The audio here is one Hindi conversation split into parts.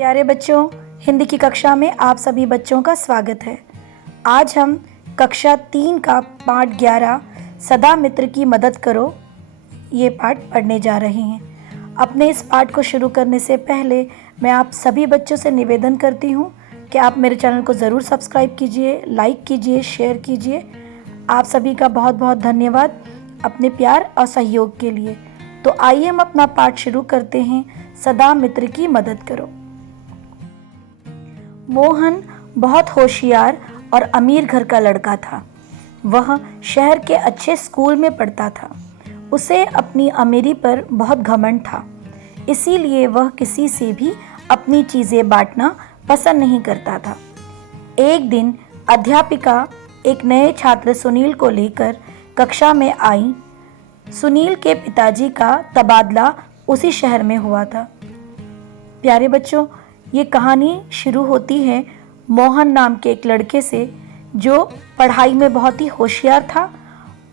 प्यारे बच्चों, हिंदी की कक्षा में आप सभी बच्चों का स्वागत है। आज हम कक्षा 3 का पाठ 11 सदा मित्र की मदद करो ये पाठ पढ़ने जा रहे हैं। अपने इस पाठ को शुरू करने से पहले मैं आप सभी बच्चों से निवेदन करती हूँ कि आप मेरे चैनल को ज़रूर सब्सक्राइब कीजिए, लाइक कीजिए, शेयर कीजिए। आप सभी का बहुत बहुत धन्यवाद अपने प्यार और सहयोग के लिए। तो आइए हम अपना पाठ शुरू करते हैं। सदा मित्र की मदद करो। मोहन बहुत होशियार और अमीर घर का लड़का था। वह शहर के अच्छे स्कूल में पढ़ता था। उसे अपनी अमीरी पर बहुत घमंड था, इसीलिए वह किसी से भी अपनी चीज़ें बांटना पसंद नहीं करता था। एक दिन अध्यापिका एक नए छात्र सुनील को लेकर कक्षा में आई। सुनील के पिताजी का तबादला उसी शहर में हुआ था। प्यारे बच्चों, ये कहानी शुरू होती है मोहन नाम के एक लड़के से जो पढ़ाई में बहुत ही होशियार था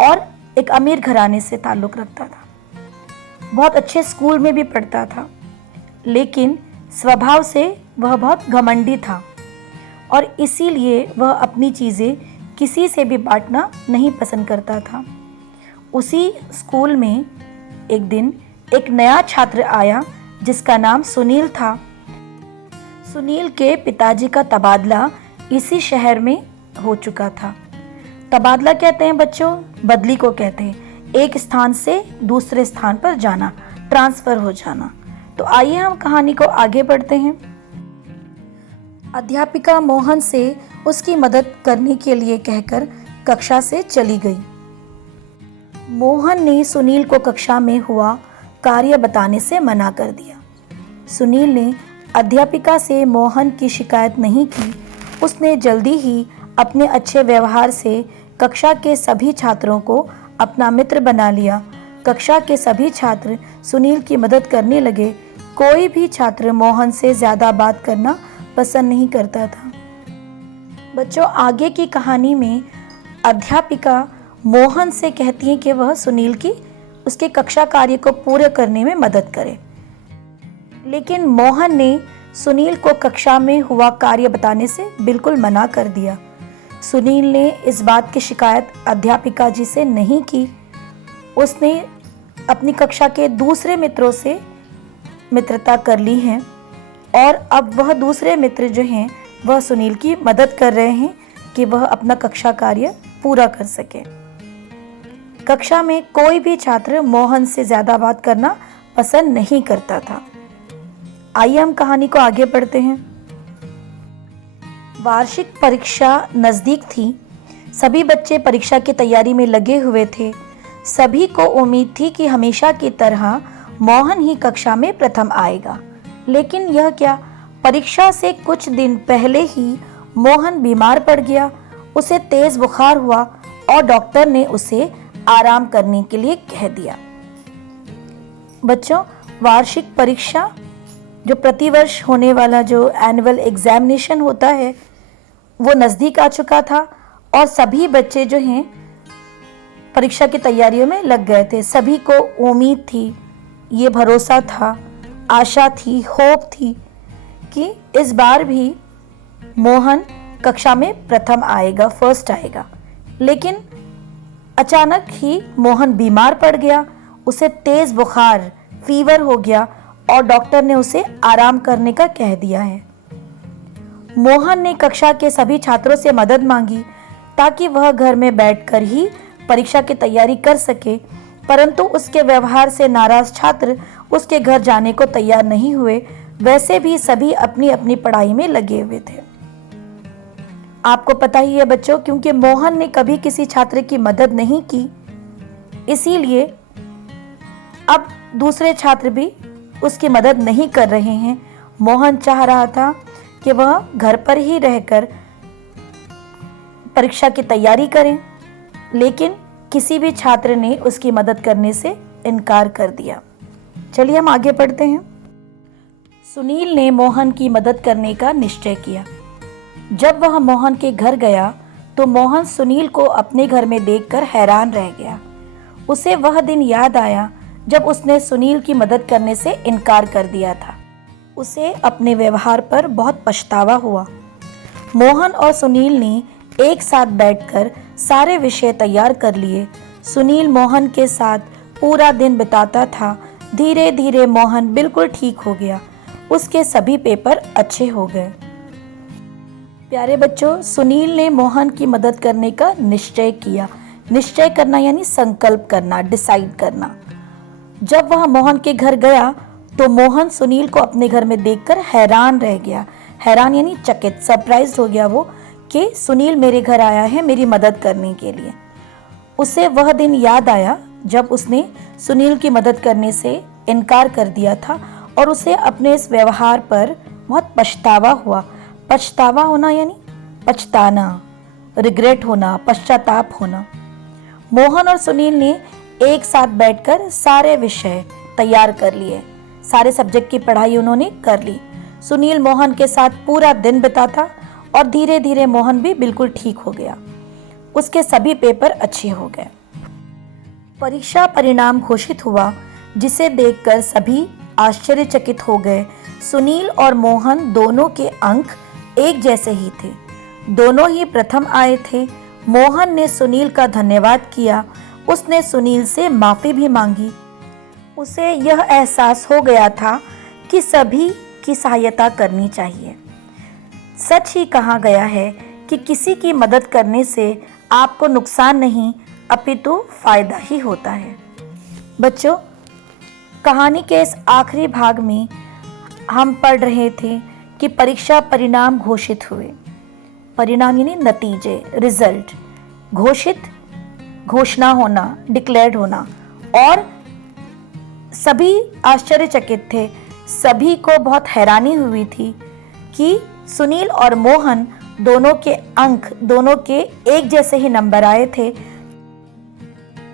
और एक अमीर घराने से ताल्लुक़ रखता था। बहुत अच्छे स्कूल में भी पढ़ता था, लेकिन स्वभाव से वह बहुत घमंडी था और इसीलिए वह अपनी चीज़ें किसी से भी बांटना नहीं पसंद करता था। उसी स्कूल में एक दिन एक नया छात्र आया जिसका नाम सुनील था। सुनील के पिताजी का तबादला इसी शहर में हो चुका था। तबादला कहते हैं बच्चों, बदली को कहते हैं, एक स्थान से दूसरे स्थान पर जाना, ट्रांसफ़र हो जाना। तो आइए हम कहानी को आगे बढ़ते हैं। अध्यापिका मोहन से उसकी मदद करने के लिए कहकर कक्षा से चली गई। मोहन ने सुनील को कक्षा में हुआ कार्य बताने से मना कर दिया। सुनील ने अध्यापिका से मोहन की शिकायत नहीं की। उसने जल्दी ही अपने अच्छे व्यवहार से कक्षा के सभी छात्रों को अपना मित्र बना लिया। कक्षा के सभी छात्र सुनील की मदद करने लगे। कोई भी छात्र मोहन से ज़्यादा बात करना पसंद नहीं करता था। बच्चों, आगे की कहानी में अध्यापिका मोहन से कहती है कि वह सुनील की उसके कक्षा कार्य को पूरे करने में मदद करे, लेकिन मोहन ने सुनील को कक्षा में हुआ कार्य बताने से बिल्कुल मना कर दिया। सुनील ने इस बात की शिकायत अध्यापिका जी से नहीं की। उसने अपनी कक्षा के दूसरे मित्रों से मित्रता कर ली है और अब वह दूसरे मित्र जो हैं वह सुनील की मदद कर रहे हैं कि वह अपना कक्षा कार्य पूरा कर सके। कक्षा में कोई भी छात्र मोहन से ज़्यादा बात करना पसंद नहीं करता था। आइए हम कहानी को आगे बढ़ते हैं। वार्षिक परीक्षा नज़दीक थी। सभी बच्चे परीक्षा की तैयारी में लगे हुए थे। सभी को उम्मीद थी कि हमेशा की तरह मोहन ही कक्षा में प्रथम आएगा, लेकिन यह क्या, परीक्षा से कुछ दिन पहले ही मोहन बीमार पड़ गया। उसे तेज बुखार हुआ और डॉक्टर ने उसे आराम करने के लिए कह दिया। बच्चों, वार्षिक परीक्षा जो प्रतिवर्ष होने वाला जो एनुअल एग्जामिनेशन होता है वो नज़दीक आ चुका था और सभी बच्चे जो हैं परीक्षा की तैयारियों में लग गए थे। सभी को उम्मीद थी, ये भरोसा था, आशा थी, होप थी कि इस बार भी मोहन कक्षा में प्रथम आएगा, फर्स्ट आएगा। लेकिन अचानक ही मोहन बीमार पड़ गया। उसे तेज़ बुखार, फीवर हो गया और डॉक्टर ने उसे आराम करने का कह दिया है। मोहन ने कक्षा के सभी छात्रों से मदद मांगी ताकि वह घर में बैठकर ही परीक्षा की तैयारी कर सके, परंतु उसके व्यवहार से नाराज छात्र उसके घर जाने को तैयार नहीं हुए। वैसे भी सभी अपनी अपनी पढ़ाई में लगे हुए थे। आपको पता ही है बच्चों, क्योंकि मोहन ने कभी किसी छात्र की मदद नहीं की, इसीलिए अब दूसरे छात्र भी उसकी मदद नहीं कर रहे हैं। मोहन चाह रहा था कि वह घर पर ही रहकर परीक्षा की तैयारी करें, लेकिन किसी भी छात्र ने उसकी मदद करने से इनकार कर दिया। चलिए हम आगे बढ़ते हैं। सुनील ने मोहन की मदद करने का निश्चय किया। जब वह मोहन के घर गया तो मोहन सुनील को अपने घर में देखकर हैरान रह गया। उसे वह दिन याद आया जब उसने सुनील की मदद करने से इनकार कर दिया था। उसे अपने व्यवहार पर बहुत पछतावा हुआ। मोहन और सुनील ने एक साथ बैठकर सारे विषय तैयार कर लिए। सुनील मोहन के साथ पूरा दिन बिताता था। धीरे धीरे मोहन बिल्कुल ठीक हो गया। उसके सभी पेपर अच्छे हो गए। प्यारे बच्चों, सुनील ने मोहन की मदद करने का निश्चय किया। निश्चय करना यानी संकल्प करना, डिसाइड करना। जब वह मोहन के घर गया तो मोहन सुनील को अपने घर में देखकर हैरान रह गया। हैरान यानी चकित, सरप्राइज हो गया वो कि सुनील मेरे घर आया है मेरी मदद करने के लिए। उसे वह दिन याद आया जब उसने सुनील की मदद करने से इनकार कर दिया था और उसे अपने इस व्यवहार पर बहुत पछतावा हुआ। पछतावा होना यानी पछताना, रिग्रेट होना, पश्चाताप होना। मोहन और सुनील ने एक साथ बैठकर सारे विषय तैयार कर लिए। सारे सब्जेक्ट की पढ़ाई उन्होंने कर ली। सुनील मोहन के साथ पूरा दिन बिताता और धीरे धीरे मोहन भी बिल्कुल ठीक हो गया। उसके सभी पेपर अच्छे हो गए। परीक्षा परिणाम घोषित हुआ, जिसे देखकर सभी आश्चर्यचकित हो गए। सुनील और मोहन दोनों के अंक एक जैसे ही थे। दोनों ही प्रथम आए थे। मोहन ने सुनील का धन्यवाद किया। उसने सुनील से माफी भी मांगी। उसे यह एहसास हो गया था कि सभी की सहायता करनी चाहिए। सच ही कहा गया है कि किसी की मदद करने से आपको नुकसान नहीं अपितु फायदा ही होता है। बच्चों, कहानी के इस आखिरी भाग में हम पढ़ रहे थे कि परीक्षा परिणाम घोषित हुए। परिणाम यानी नतीजे, रिजल्ट। घोषित, घोषणा होना, डिक्लेयर्ड होना। और सभी आश्चर्यचकित थे। सभी को बहुत हैरानी हुई थी कि सुनील और मोहन दोनों के अंक, दोनों के एक जैसे ही नंबर आए थे।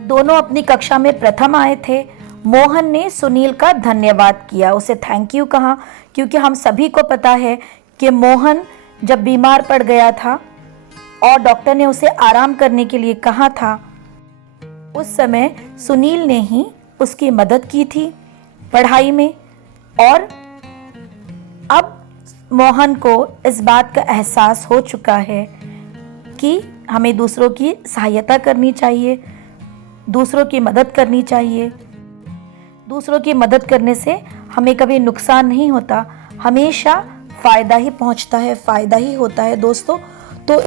दोनों अपनी कक्षा में प्रथम आए थे। मोहन ने सुनील का धन्यवाद किया, उसे थैंक यू कहा, क्योंकि हम सभी को पता है कि मोहन जब बीमार पड़ गया था और डॉक्टर ने उसे आराम करने के लिए कहा था, उस समय सुनील ने ही उसकी मदद की थी पढ़ाई में। और अब मोहन को इस बात का एहसास हो चुका है कि हमें दूसरों की सहायता करनी चाहिए, दूसरों की मदद करनी चाहिए। दूसरों की मदद करने से हमें कभी नुकसान नहीं होता, हमेशा फायदा ही पहुंचता है, फायदा ही होता है दोस्तों। तो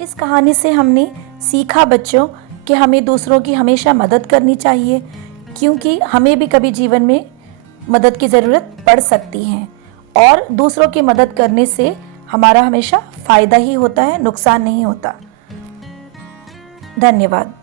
इस कहानी से हमने सीखा बच्चों कि हमें दूसरों की हमेशा मदद करनी चाहिए, क्योंकि हमें भी कभी जीवन में मदद की ज़रूरत पड़ सकती है और दूसरों की मदद करने से हमारा हमेशा फायदा ही होता है, नुकसान नहीं होता। धन्यवाद।